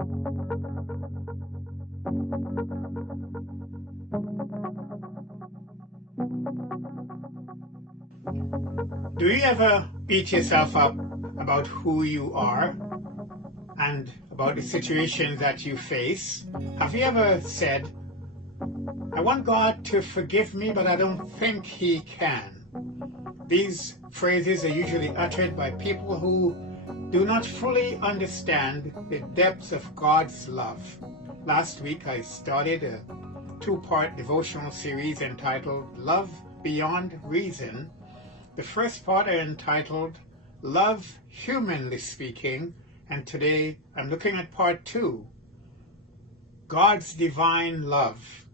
Do you ever beat yourself up about who you are and about the situations that you face? Have you ever said, I want God to forgive me, but I don't think He can? These phrases are usually uttered by people who do not fully understand the depths of God's love. Last week I started a two-part devotional series entitled Love Beyond Reason. The first part I entitled Love Humanly Speaking, and today I'm looking at part 2, God's Divine Love.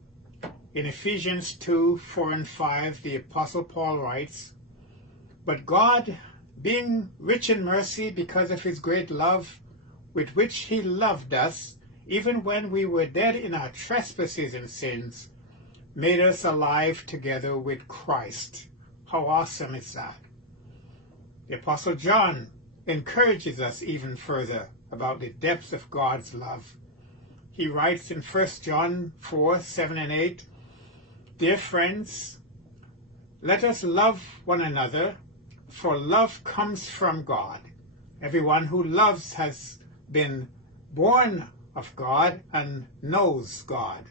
In Ephesians 2, 4 and 5, the Apostle Paul writes, But God, being rich in mercy because of His great love with which He loved us, even when we were dead in our trespasses and sins, made us alive together with Christ. How awesome is that? The Apostle John encourages us even further about the depths of God's love. He writes in 1 John 4, 7 and 8, Dear friends, let us love one another, for love comes from God. Everyone who loves has been born of God and knows God.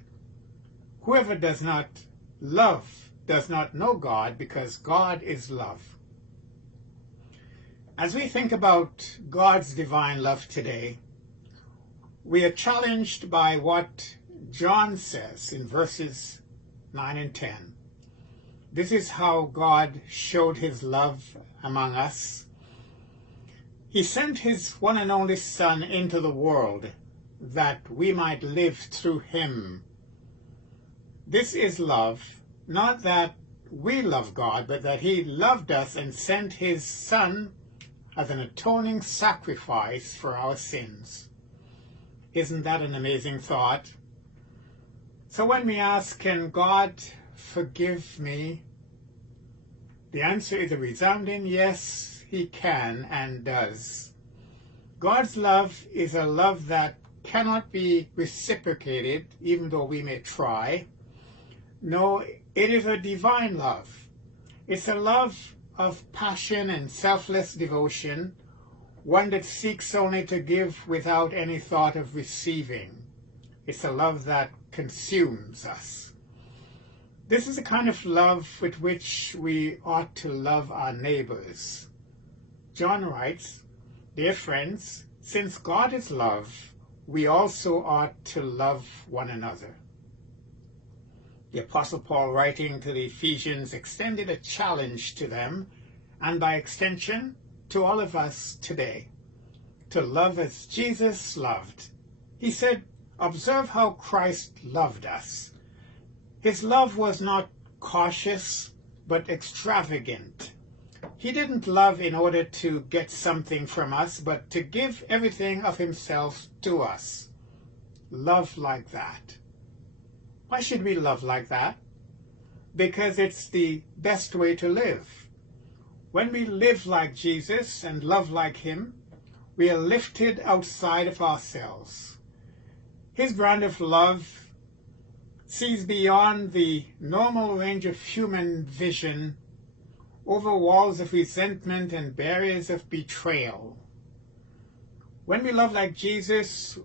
Whoever does not love does not know God, because God is love. As we think about God's divine love today, we are challenged by what John says in verses 9 and 10. This is how God showed His love among us. He sent His one and only Son into the world that we might live through Him. This is love, not that we love God, but that He loved us and sent His Son as an atoning sacrifice for our sins. Isn't that an amazing thought? So when we ask, can God forgive me? The answer is a resounding yes, He can and does. God's love is a love that cannot be reciprocated, even though we may try. No, it is a divine love. It's a love of passion and selfless devotion, one that seeks only to give without any thought of receiving. It's a love that consumes us. This is the kind of love with which we ought to love our neighbors. John writes, Dear friends, since God is love, we also ought to love one another. The Apostle Paul, writing to the Ephesians, extended a challenge to them, and by extension, to all of us today, to love as Jesus loved. He said, Observe how Christ loved us. His love was not cautious, but extravagant. He didn't love in order to get something from us, but to give everything of Himself to us. Love like that. Why should we love like that? Because it's the best way to live. When we live like Jesus and love like Him, we are lifted outside of ourselves. His brand of love sees beyond the normal range of human vision, over walls of resentment and barriers of betrayal. When we love like Jesus,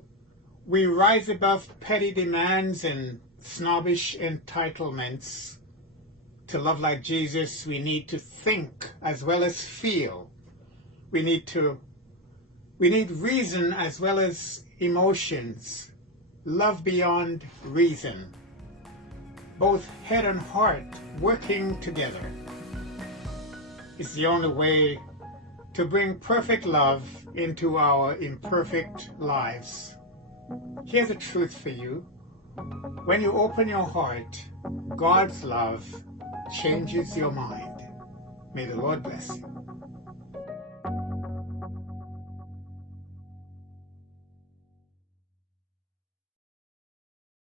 we rise above petty demands and snobbish entitlements. To love like Jesus, we need to think as well as feel. We need reason as well as emotions. Love beyond reason. Both head and heart working together is the only way to bring perfect love into our imperfect lives. Here's the truth for you. When you open your heart, God's love changes your mind. May the Lord bless you.